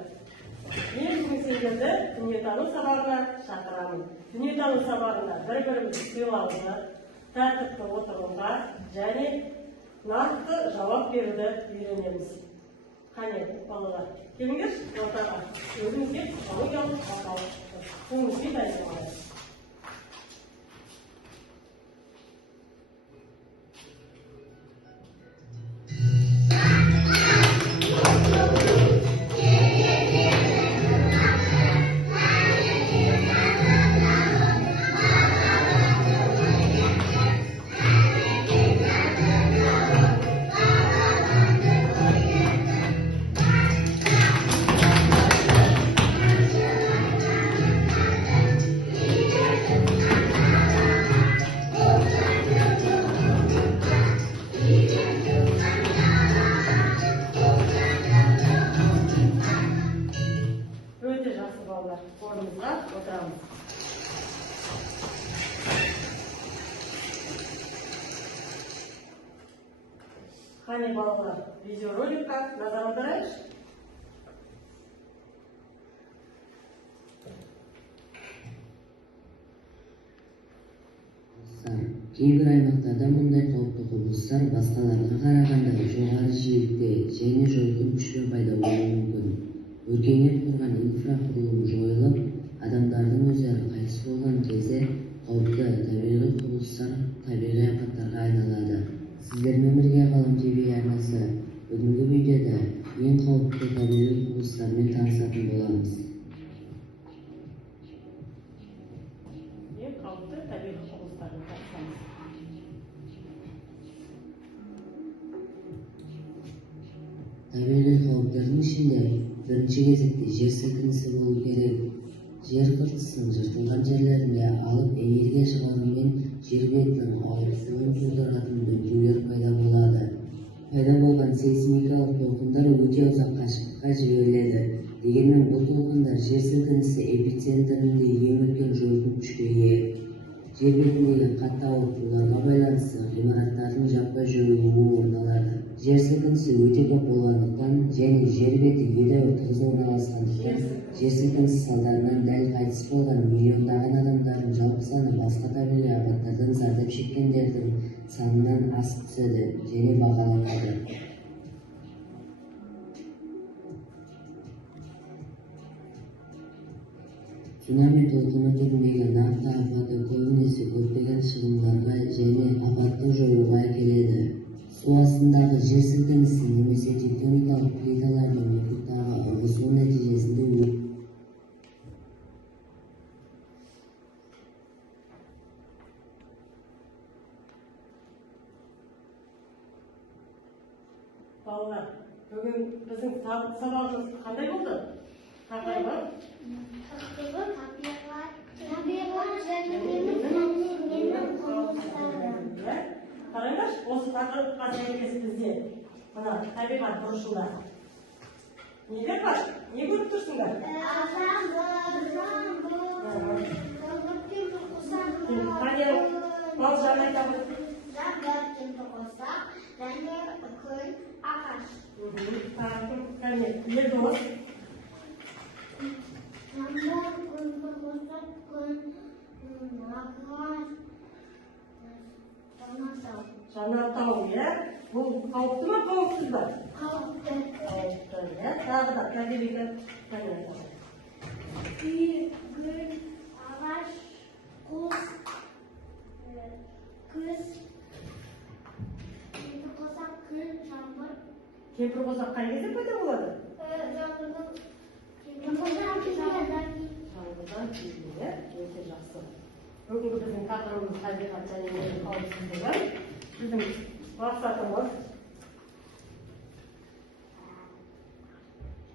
келдіңіздер. Мен бүгін сіздерді дүниетану сабағына шақырамын. Дүниетану сабағында бір-бірімізді сыйлауды, тәртіпті отыруға және нақты жауап беруді үйренеміз. Қане, балалар, келіңдер ортаға. Өзімізге психологиялық аталық көңілге дайындалайық. Орнымызға отырамыз. Қане балалар, видеороликқа назар аударайықшы. Кейбір аймақтарда мұндай қауіпті құбылыстар басқаларға қарағанда жоғары жиілікте және жойқын күшпен пайда болуы мүмкін. Өркениет құрған инфрақұрылым жойылып, адамдардың өздері қайтыс болған кезде қауіпті табиғи құбылыстар табиғи апаттарға айналады. Сіздермен бірге Ғалам ТВ арнасы бүгінгі видеода ең қауіпті табиғи құбылыстармен танысатын боламыз. Ең қауіпті табиғи құбылыстармен танысамыз. Табиғи қауіптердің ішінде бірінші кезекте жер сілкінісі болу керек. Жер қыртысының жыртылған жерлерінде алып энергия шығарумен жер бетінің ауыртуын тудыратын дүмпулер пайда болады. Пайда болған сейсмикалық толқындар өте ұзақ қашықтыққа жіберіледі. Дегенмен бұл толқындар жер сілкінісі эпицентрінде ең үлкен жойқын күшке ие. Жер бетіндегі қатты ауыртуларға байланысты ғимараттардың жаппай жойылуы орын алады. Жер сілкінісі өте көп болғандықтан және жер беті едәуір тығыз орналасқандықтан жер сілкінісі салдарынан дәл қайтыс болған миллиондаған адамдардың жалпы саны басқа табиғи апаттардан зардап шеккендердің санынан асып түседі және бағаланады. Цунами толқыны түріндегі нақты апаты көбінесе көптеген шығындарға және апатты жоюға әкеледі. Су астындағы жер сілкінісі немесе тектоникалық плиталардың мұхиттағы ығысуы нәтижесінде Балалар, бүгін біздің сабағымыз қандай болды? Тақырыбы? Қараңдаршы, осы тақырыпқа сәйкес бізде мына табиғат бұрышында нелер бар? Не көріп тұрсыңдар? Балжан айтамыз. Ердос. Жанартау, иә? Бұл қауіпті ма, қауіпсіз ба? Қауіпті. Қауіпті, иә? Тағы да кәдебегі кәдебегі. Үй, гүл, ағаш, құс, күз, кемпір қосақ, күн, жаңбыр. Кемпір қосақ қай кезде пайда болады? Жаңбырдан кейін, иә? Өте жақсы. Бүгінгі біздің тақырыбымыз табиғат және қауіпсіздігі. Біздің мақсатымыз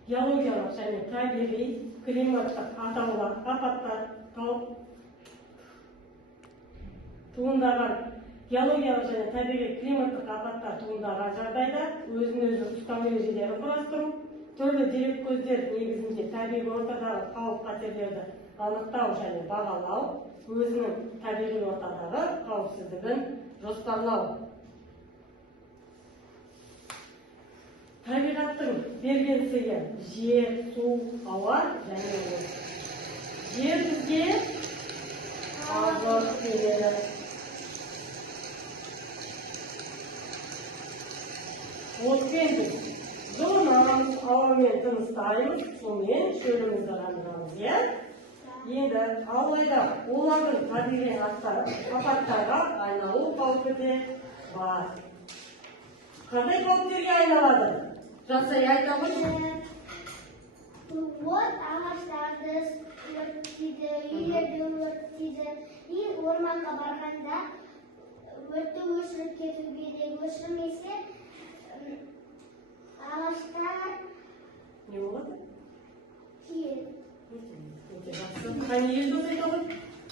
геологиялық және табиғи климаттық атаулы апаттар туындаған геологиялық және табиғи климаттық апаттар туындаған жағдайда өзін-өзі ұстау ережелерін құрастыру, түрлі дерек көздер негізінде табиғи ортадағы қауіп-қатерлерді анықтау және бағалау, өзінің табиғи ортадағы қауіпсіздігін жоспарлау. табиғаттың берген сыйы жер, су, ауа және от. Жер бізге азық береді. Отпен біз жылынамыз, ауамен тыныстаймыз, сумен шөлімізді қандырамыз, иә? Енді алайда олардың табиғи апаттарға айналу қаупі де бар. Қандай қауіптерге айналады? Жансай айта қойшы. От ағаштарды өртейді, үйлерді өртейді. Егер орманға барғанда өртті өшіріп кету керек. Өшірмесе ағаштар Не болады? күйеді. Өте жақсы. Қане еш дос айта ғой?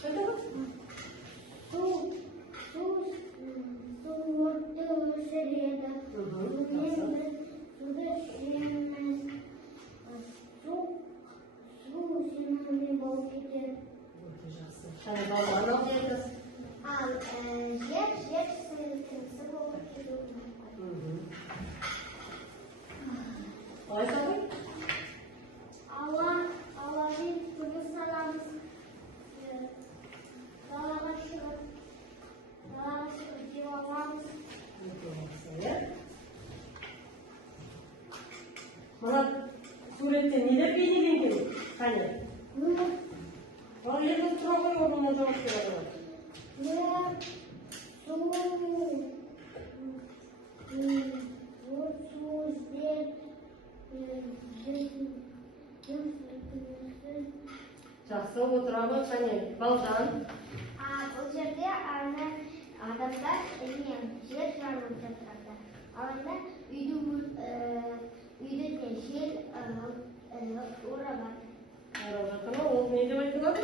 Айта ғой? Су өртті өшіреді. Суды ішеміз. Су сенімді болып кетеді. Өте жақсы. Қане балалар не айтасыз? Ал жер сілкінісі болып кетуі мүмкін. Айта ғой? Ауамен тұрмыс аламыз. Далаға шығып жеп аламыз. Өте жақсы, иә? Мына суретте нелер бейнеленген? Қане? Ал енді тұра ғой, орнынан жауап бере алады. Жақсы отырамыз, қане? Балжан. Бұл жерде адамдар жер жанып жатырады. Алайда үйді де жел орабады. Орап жатыр ма? Ол не деп айтылады?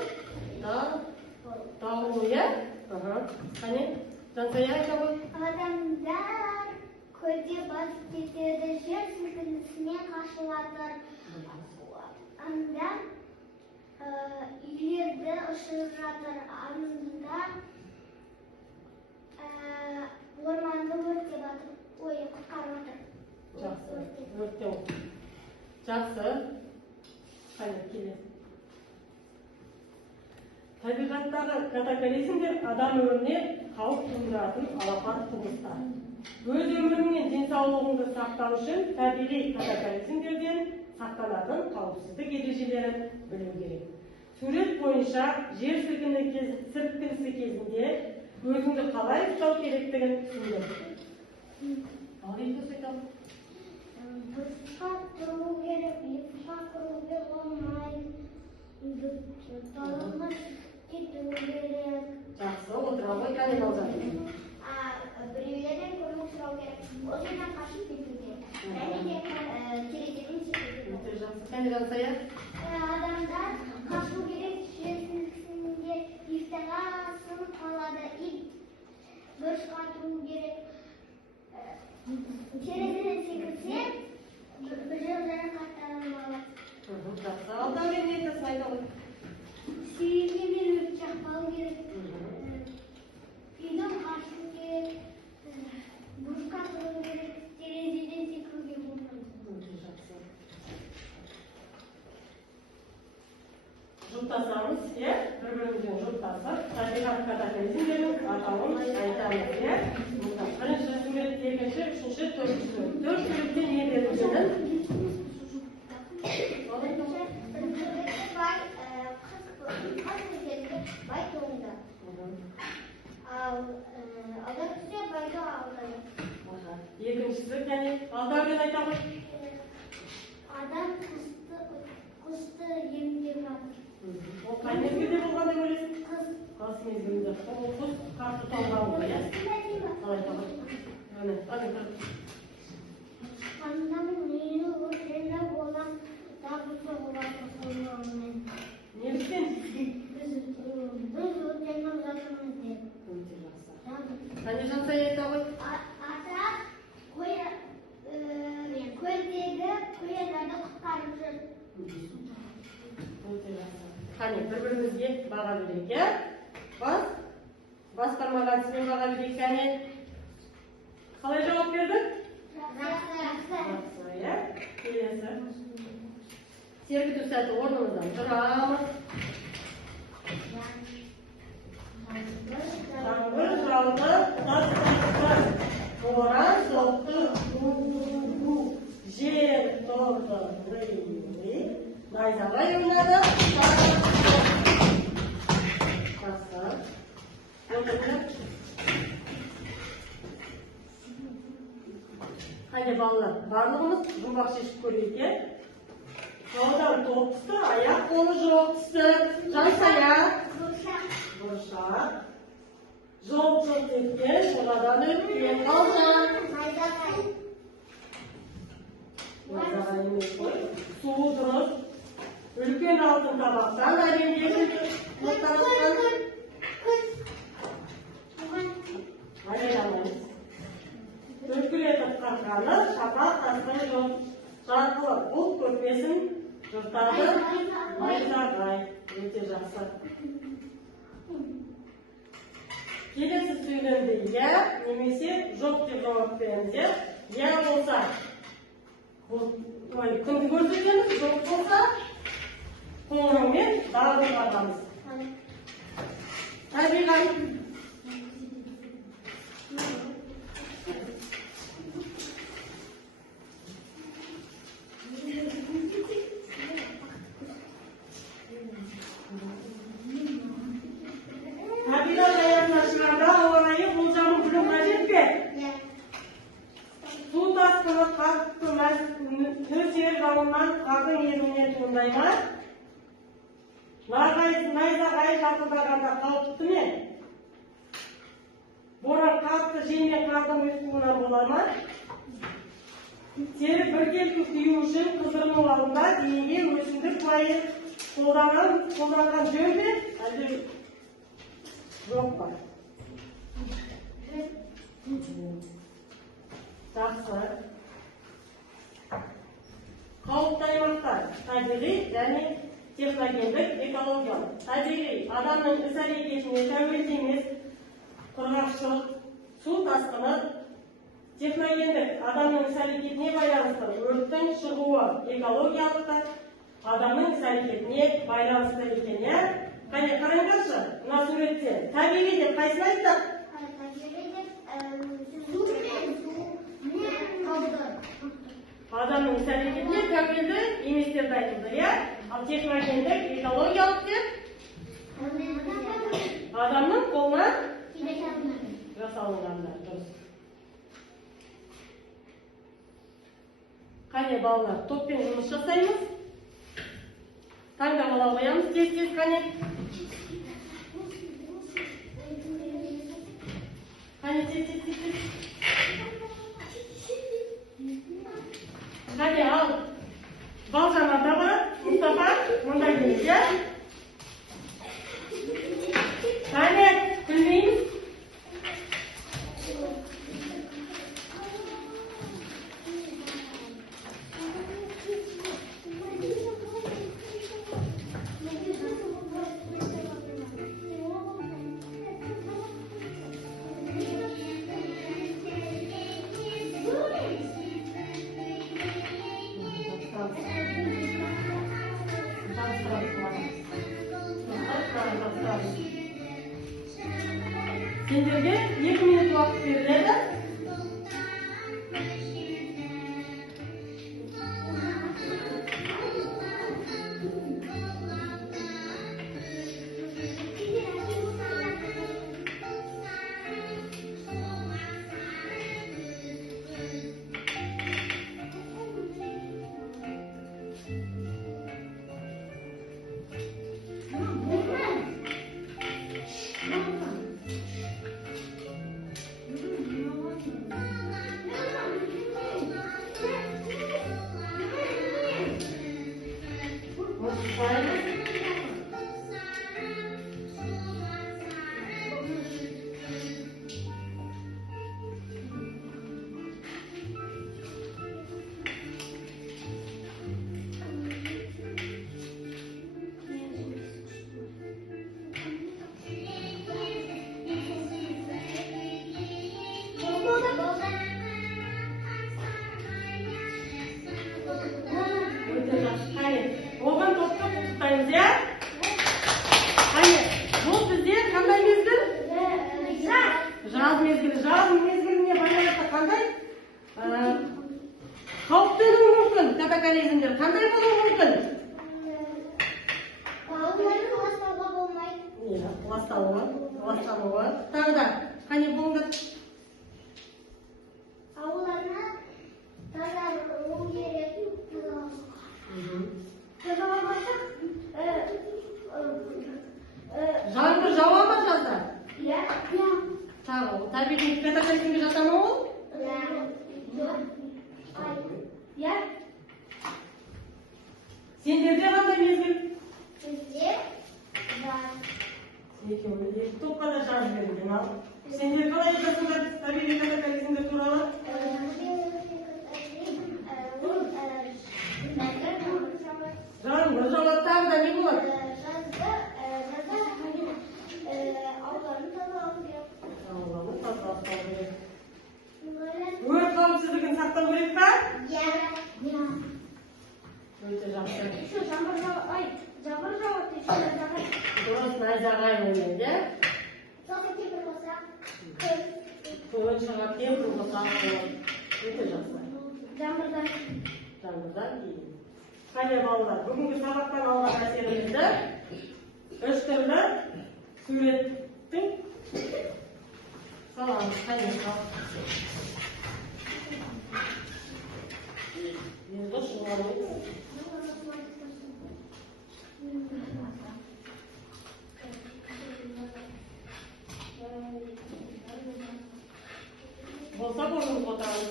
Дауыл, иә? Қане? Жансай айта ғой? Адамдар көлде батып кетеді, жер сілкінісінен қашылады. Анда үйлерді ұшырып жатыр. Анда орманды өртеп жатыр. Құтқарып жатыр. Жақсы. Өрттен. Жақсы. Қане, келе. Табиғаттағы катаклизмдер адам өміріне қауіп тудыратын алапат құбылыстар. Өз өмірің мен денсаулығыңды сақтау үшін табиғи катаклизмдерден сақтанатын қауіпсіздік ережелерін білу керек. Сурет бойынша жер сілкінісі кезінде өзіңді қалай ұстау керектігін түсіндір. Ал енді сөйтіп. Дұрысқа тұру керек, екіға тұруға болмайды. Талғына кету керек. Жақсы, отыра ғой, кәне балжан. Біреулерден көмек сұрау керек. Ол жерден қашып кету керек. Және де терезеден секіру керек. Өте жақсы. Кәне Жансай. Адамдар қашу керек, жер сілкінісінде лифтіға сынып қалады. Бұрышқа тұру керек. Терезеден секірсе, бір жерден қаттанып Жақсы. Алда мен не айтасың, айта ғой? Сүйеге беріп жақпау керек. Үйден қашу керек. Бұрышқа тұру керек. Терезеден секіруге болмайды. Өте жақсы. Жұптасамыз, иә? Бір-бірімізбен жұптасып, табиғат катаклизмдердің атауын айтамыз, иә? Бірінші сурет, екінші, үшінші, төртінші сурет. Төрт суретте не берілгенін? Бай туында. Ал алдар түссе байды алдайды. Екіншісі, кәне, алдармен айта ғой. Адам құсты емдеп жатыр. Ол қай мезгілде болған деп ойлайсың? Қыс мезгілінде. Ол құс қарсы толған ғой, иә? Қалай айта ғой? Міне, тұр. Қандам мені өртеніп олам тағы соғылатын қоймауымен. Неліктен? Біз өртеніп жатырмыз деп. Өте жақсы. Қане Жансай айта ғой? Ата көлдегі қояндарды құтқарып жүр. Өте жақсы. Қане, бір-бірімізге баға берейік, иә? Басқармаға түсімен баға берейік, кәне. Қалай жауап берді? Жақсы. Жақсы, иә? Sergütü sәті орнымыздан тұрамыз. Жаңбыр жауды, тастақты, боран соқты, жер тұрды, найзағай ойнады, Қане балалар, барлығымыз жұмбақ шешіп көрейік. Таудан топ түсті, аяқ қолы жоқ түсті. Жансаяқ, бұршақ, жоқ еткен, шұғадан өткен, қалжан. Найзағай емес қой. Суы дұрыс. Үлкен алтын табақтан әлемге мұқтарылған. Айламаймыз. Түркілетіп қатқаны шапақ тасқын жоқ. Жарқылы бұлт көрпесін жұртады найзағай. Өте жақсы. Келесі сөйлемді иә немесе жоқ деп жауап беріңіздер. Иә болса күнді көрсетеміз, жоқ болса қоңыраумен дабыл қағамыз. Табиғат. Табиғат аясына шығарда ауа райы болжамын білу қажет пе? Су тасқыны қатты нөсер жауыннан қардың ерінен туындай ма? Найзағай шақылдағанда қауіпті ме? Боран қатты жел мен қардың өсуінен бола ма? Серік біркелкі құю үшін қыздырының алдында денеге өсімдік майы қолданған жөн бе? Әлде жоқ па? Жақсы. Қауіпті аймақтар табиғи және техногендік экологиялық. Табиғи адамның іс-әрекетіне тәуелді емес, құрғақшылық, су тасқыны. Техногендік адамның іс-әрекетіне байланысты өрттің шығуы. Экологиялық адамның іс-әрекетіне байланысты екен, иә? Қане қараңдаршы, мына суретте табиғи деп қайсыны айттық? Адамның іс-әрекетіне тәуелді еместерді айтылды, иә? Ал техногендік, экологиялық деп адамның қолынан жасалынғандар, дұрыс. Қане балалар, топпен жұмыс жасаймыз. Таңдап ала қоямыз, тез-тез қане. Қане тез-тез. Қане ал. Балжан ата бар, Мұстафа, мұнда келді, иә? Қане, күлмейміз. Сендерге 2 минут уақыт беріледі. катаклизмдер кандай болушу мүмкүн? Балаларды класстауга болмайт. Класстанууга. Тағы да, кане болуңдар? Ауланы тазалуу керек. Тазаламасак, Жаңбыр жауа ма жазда? я. Тағы, табиғи катаклизмге жата ма ол? Я. Сендерде қандай мезгіл? Бізде бар. Екеуі, екі топқа да жазып берілген ал. Сендер қалай жазыңдар табиғи катаклизмдер туралы? Жаңбыр жауады, тағы да не болады? Ауланы тазалау керек. Ауланы тазалау керек. Өрт қауіпсіздігін сақтау керек па? Өте жақсы. Еще жаңбыр жауады, Дұрыс, найзағай ойнайды. Соңғы темір болса, Көңіл шығар, кемпір болса болады. Өте жақсы. жаңбырдан Жаңбырдан кейін. Қане балалар, бүгінгі сабақтан алған әсерімізді үш түрлі суреттің саламыз. Қане болса бұрын отырамыз.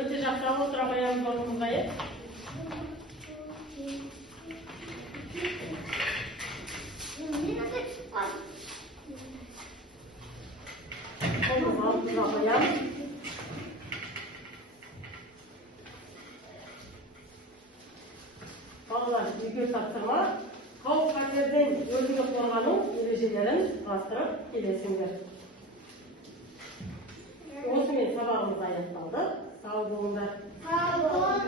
Өте жақсы отыра қоямыз орнымызға, е? Қолымызға алып тұра қоямыз. Балалар, үйге тапсырма, қауіп-қатерден өзіңді қорғану ережелерін құрастырып келесіңдер. Осымен сабағымыз аяқталды. Сау болыңдар. Сау болыңдар.